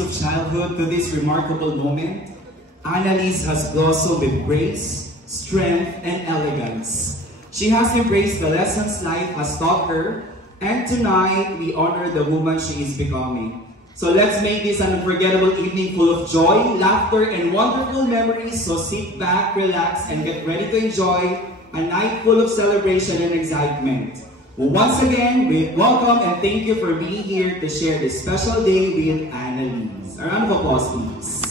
of childhood to this remarkable moment, Annalise has blossomed with grace, strength, and elegance. She has embraced the lessons life has taught her, and tonight we honor the woman she is becoming. So let's make this an unforgettable evening full of joy, laughter, and wonderful memories. So sit back, relax, and get ready to enjoy a night full of celebration and excitement. Once again, we welcome and thank you for being here to share this special day with Annalise. A round of applause, please.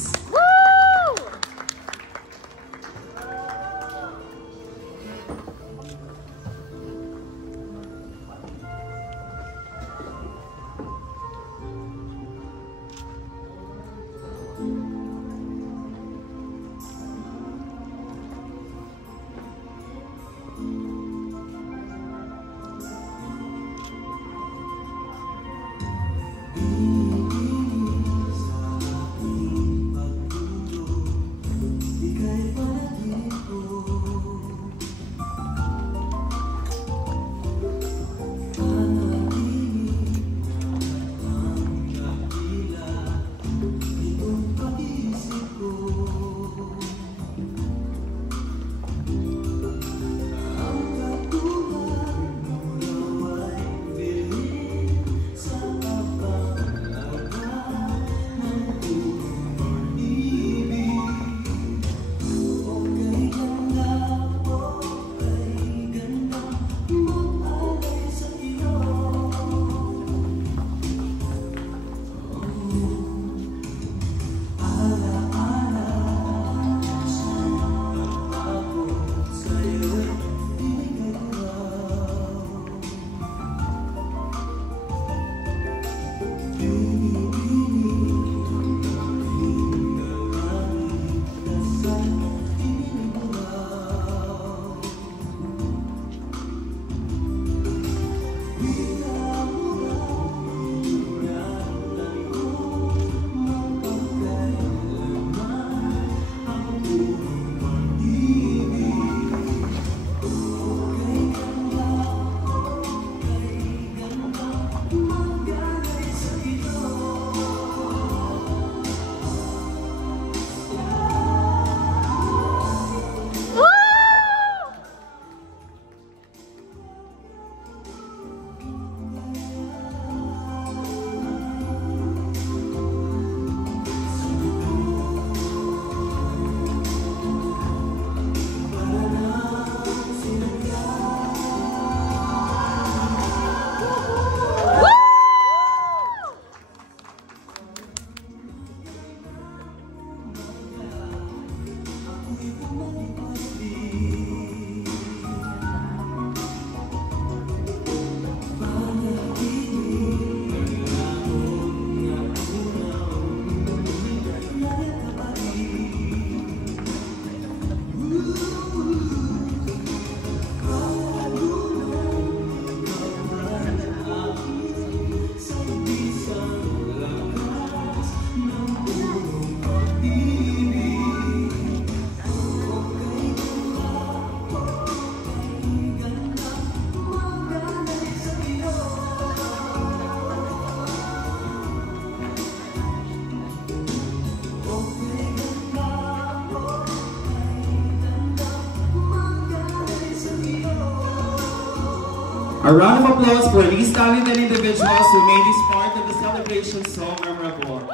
A round of applause for these talented individuals who made this part of the celebration so memorable.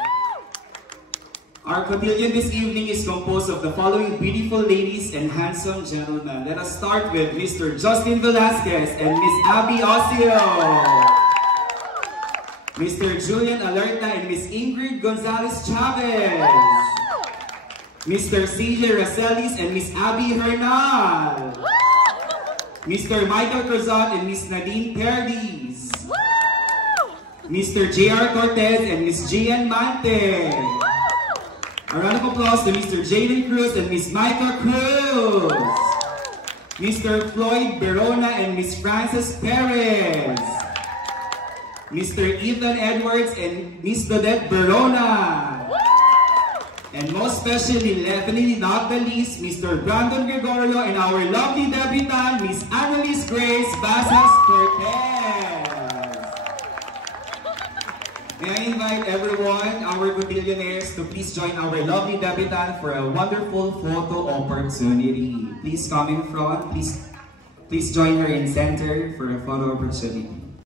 Our cotillion this evening is composed of the following beautiful ladies and handsome gentlemen. Let us start with Mr. Justin Velasquez and Miss Abby Ocio, Mr. Julian Alerta and Miss Ingrid Gonzalez Chavez, Mr. CJ Racelis and Miss Abby Hernal, Mr. Michael Cruzon and Miss Nadine Perdiz, Mr. J.R. Cortez and Miss Gian Mante. A round of applause to Mr. Jaden Cruz and Miss Micah Cruz, Mr. Floyd Berona and Miss Frances Perez, Mr. Ethan Edwards and Miss Dodette Berona, And most especially, definitely not the least, Mr. Brandon Gregorio and our lovely debutante, Miss Annalise Grace Basas Cortez. May I invite everyone, our billionaires, to please join our lovely debutant for a wonderful photo opportunity. Please come in front. Please join her in center for a photo opportunity.